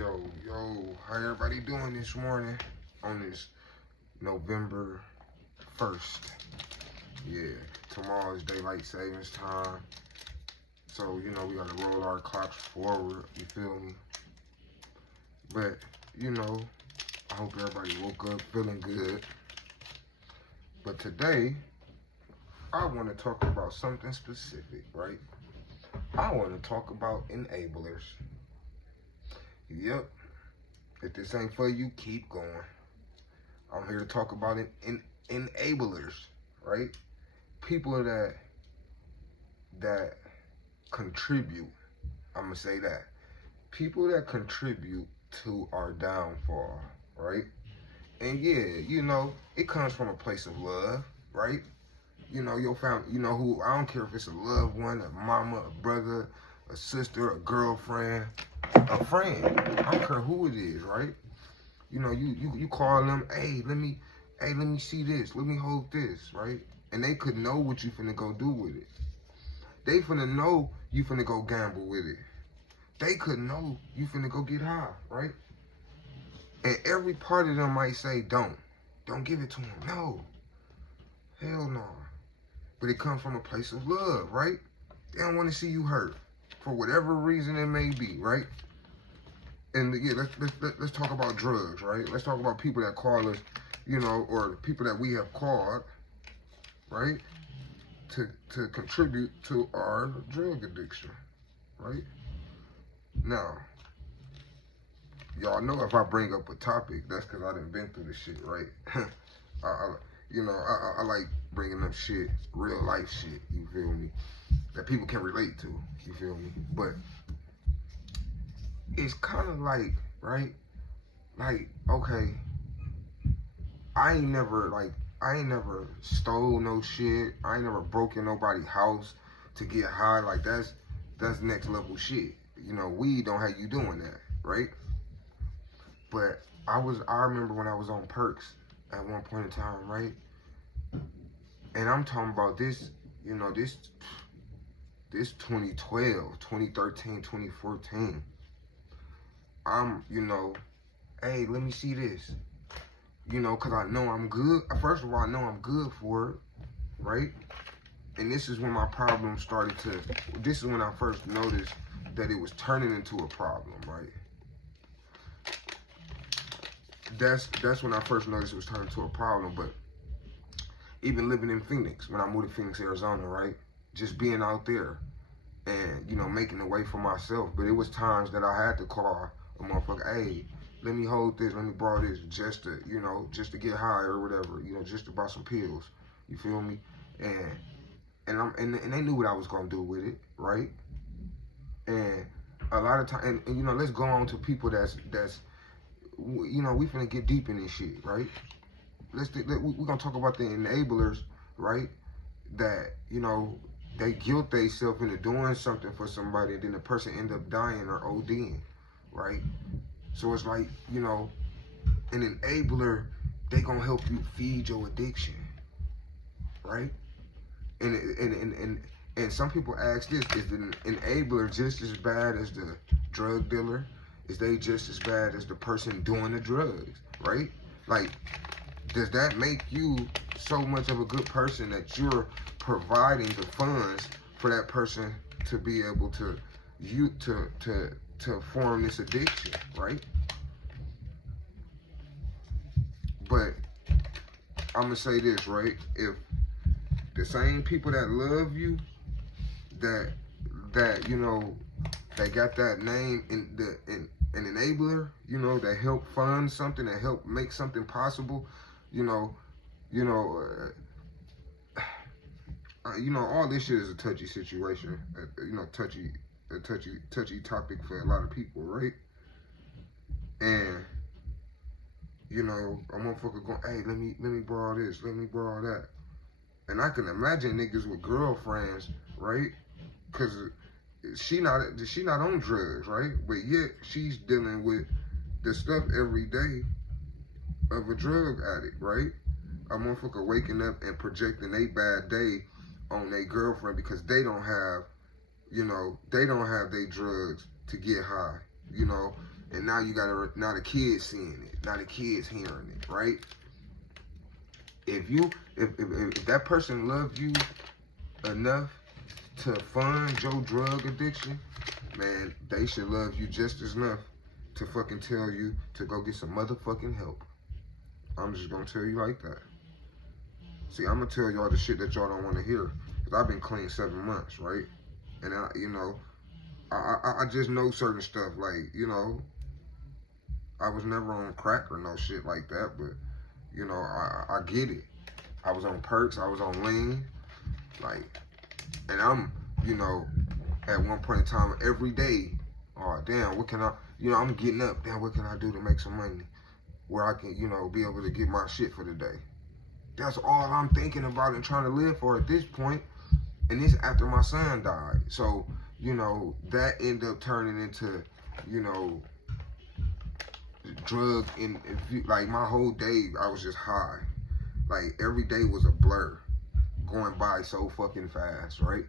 Yo, how everybody doing this morning on this November 1st? Yeah, tomorrow is daylight savings time. So, we gotta roll our clocks forward, you feel me? But, I hope everybody woke up feeling good. But today, I wanna talk about something specific, right? I wanna talk about enablers. Yep. If this ain't for you, keep going. I'm here to talk about enablers, right? People that contribute. I'm gonna say that. People that contribute to our downfall, right? And yeah, it comes from a place of love, right? Your family, who, I don't care if it's a loved one, a mama, a brother, a sister, a girlfriend, a friend. I don't care who it is, right? You call them, hey, let me see this, let me hold this, right? And they could know what you finna go do with it. They finna know you finna go gamble with it. They could know you finna go get high, right? And every part of them might say, don't give it to them. No, hell no. But it comes from a place of love, right? They don't want to see you hurt for whatever reason it may be, right? And yeah, let's talk about drugs, right? Let's talk about people that call us, or people that we have called, right, to contribute to our drug addiction, right? Now, y'all know if I bring up a topic, that's because I done been through this shit, right? I like bringing up shit, real life shit, you feel me, that people can relate to, you feel me? But it's kind of like, right? Like, okay, I ain't never stole no shit. I ain't never broken nobody's house to get high. Like, that's next level shit. Weed don't have you doing that, right? But I remember when I was on perks at one point in time, right? And I'm talking about this 2012, 2013, 2014. I'm, hey, let me see this. Because I know I'm good. First of all, I know I'm good for it, right? And this is when my problem this is when I first noticed that it was turning into a problem, right? That's when I first noticed it was turning into a problem. But even living in Phoenix, when I moved to Phoenix, Arizona, right? Just being out there and, making a way for myself. But it was times that I had to call a motherfucker, hey, let me hold this, let me borrow this, just to get high or whatever, just to buy some pills. You feel me? And they knew what I was gonna do with it, right? And a lot of time, and let's go on to people that's we finna get deep in this shit, right? We're gonna talk about the enablers, right? That they guilt themselves into doing something for somebody, and then the person end up dying or ODing, right? So it's like, an enabler, they gonna help you feed your addiction, right? And some people ask this, is the enabler just as bad as the drug dealer? Is they just as bad as the person doing the drugs, right? Like, does that make you so much of a good person that you're providing the funds for that person to be able to form this addiction, right? But I'm gonna say this, right? If the same people that love you, that they got that name an enabler, that help fund something, that help make something possible, all this shit is a touchy situation, touchy topic for a lot of people, right? And a motherfucker going, hey, let me borrow this, let me borrow that. And I can imagine niggas with girlfriends, right? Cause she not on drugs, right? But yet she's dealing with the stuff every day of a drug addict, right? A motherfucker waking up and projecting a bad day on their girlfriend because they don't have, they don't have their drugs to get high, And now now the kids seeing it. Now the kids hearing it, right? If that person loved you enough to fund your drug addiction, man, they should love you just as enough to fucking tell you to go get some motherfucking help. I'm just gonna tell you like that. See, I'm gonna tell y'all the shit that y'all don't want to hear. Cause I've been clean 7 months, right? And I just know certain stuff. Like, I was never on crack or no shit like that, but I get it. I was on perks, I was on lean, like, and I'm, at one point in time, every day, oh damn, what can I, I'm getting up, damn, what can I do to make some money where I can, be able to get my shit for the day. That's all I'm thinking about and trying to live for at this point. And this after my son died. So, that ended up turning into, drug and like my whole day I was just high. Like every day was a blur going by so fucking fast, right?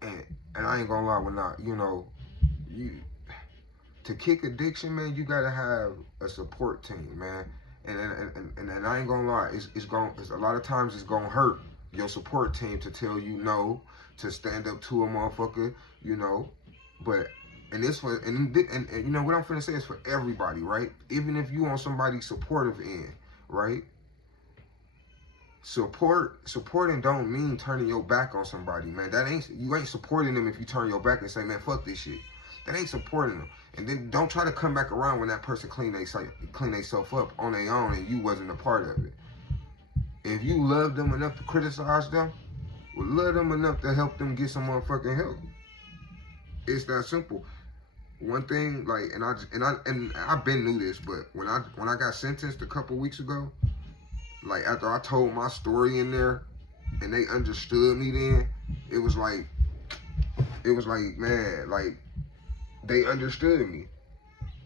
And I ain't gonna lie, when to kick addiction, man, you gotta have a support team, man. And I ain't gonna lie, it's a lot of times it's gonna hurt your support team to tell you no, to stand up to a motherfucker, but and this for and what I'm finna say is for everybody, right? Even if you on somebody's supportive end, right? Supporting don't mean turning your back on somebody, man. You ain't supporting them if you turn your back and say, man, fuck this shit. That ain't supporting them. And then don't try to come back around when that person clean themselves up on their own and you wasn't a part of it. If you love them enough to criticize them, well, love them enough to help them get some motherfucking help. It's that simple. One thing, like, and I've been knew this, but when I got sentenced a couple weeks ago, like after I told my story in there, and they understood me, then it was like, man, like they understood me,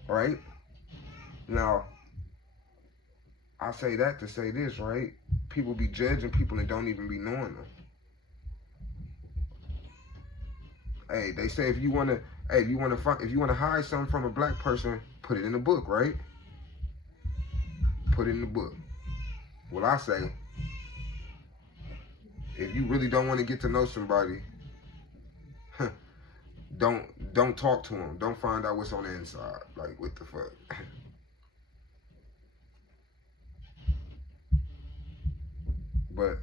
right? Now, I say that to say this, right? People be judging people and don't even be knowing them. Hey, they say if you wanna hide something from a black person, put it in the book, right? Put it in the book. Well, I say, if you really don't want to get to know somebody, don't talk to them. Don't find out what's on the inside. Like, what the fuck? But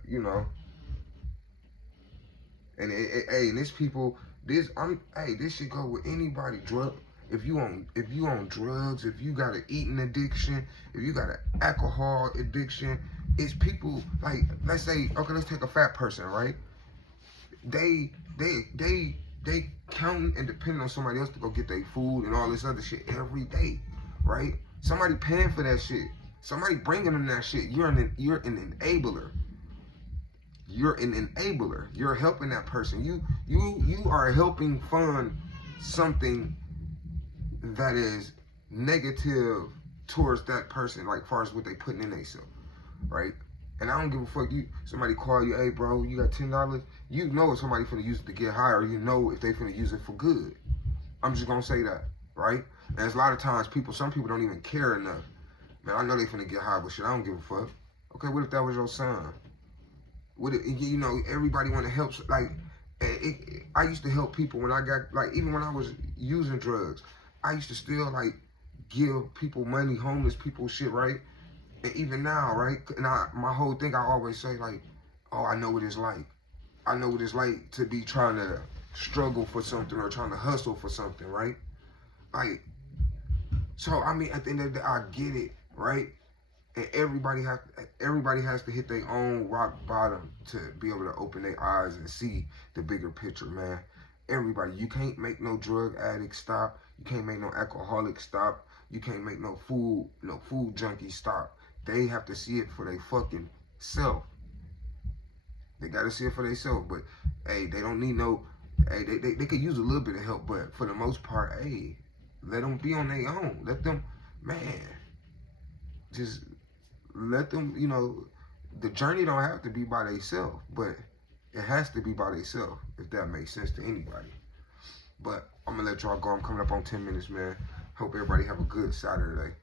and and this people, this should go with anybody. If you on drugs, if you got an eating addiction, if you got an alcohol addiction, it's people like, let's say, okay, let's take a fat person, right? They counting and depending on somebody else to go get their food and all this other shit every day, right? Somebody paying for that shit. Somebody bringing them that shit. You're an enabler. You're an enabler. You're helping that person. You are helping fund something that is negative towards that person, like far as what they putting in themselves, right? And I don't give a fuck. Somebody call you, hey bro, you got $10. You know if somebody finna use it to get higher. You know if they finna use it for good. I'm just gonna say that, right? And there's a lot of times some people don't even care enough. Man, I know they finna get high, but shit, I don't give a fuck. Okay, what if that was your son? What if, everybody want to help. Like, I used to help people when I got, like, even when I was using drugs, I used to still, like, give people money, homeless people shit, right? And even now, right? And my whole thing, I always say, like, oh, I know what it's like. I know what it's like to be trying to struggle for something or trying to hustle for something, right? Like, so, I mean, at the end of the day, I get it, right? And everybody has to hit their own rock bottom to be able to open their eyes and see the bigger picture, man. Everybody, you can't make no drug addict stop. You can't make no alcoholic stop. You can't make no food junkie stop. They have to see it for their fucking self. They gotta see it for themselves. But hey, they don't need no. Hey, they could use a little bit of help, but for the most part, hey, let them be on their own. Let them, man, just let them. The journey don't have to be by themselves, but it has to be by themselves, if that makes sense to anybody. But I'm gonna let y'all go. I'm coming up on 10 minutes, man. Hope everybody have a good Saturday.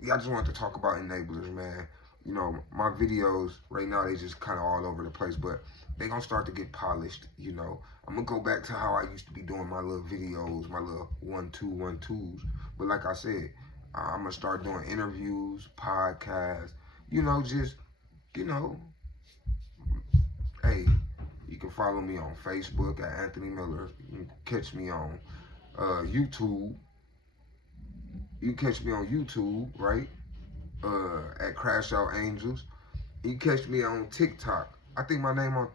Yeah, I just wanted to talk about enablers, man. You know, my videos right now, they just kind of all over the place, but they gonna start to get polished, you know. I'm gonna go back to how I used to be doing my little videos, my little 1-2-1-2s. But like I said, I'm gonna start doing interviews, podcasts, you know, just, you know, hey, you can follow me on Facebook at Anthony Miller. You can catch me on YouTube. You can catch me on YouTube, right? At Crash Out Angels. You can catch me on TikTok. I think my name on,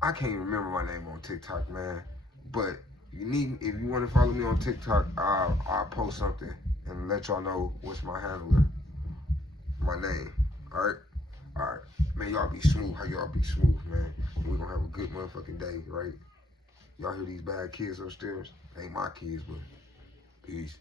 I can't even remember my name on TikTok, man. But if you want to follow me on TikTok, I'll post something and let y'all know what's my handler, my name. All right? All right. Man, y'all be smooth. How y'all be smooth, man? We're going to have a good motherfucking day, right? Y'all hear these bad kids upstairs? Ain't my kids, but peace.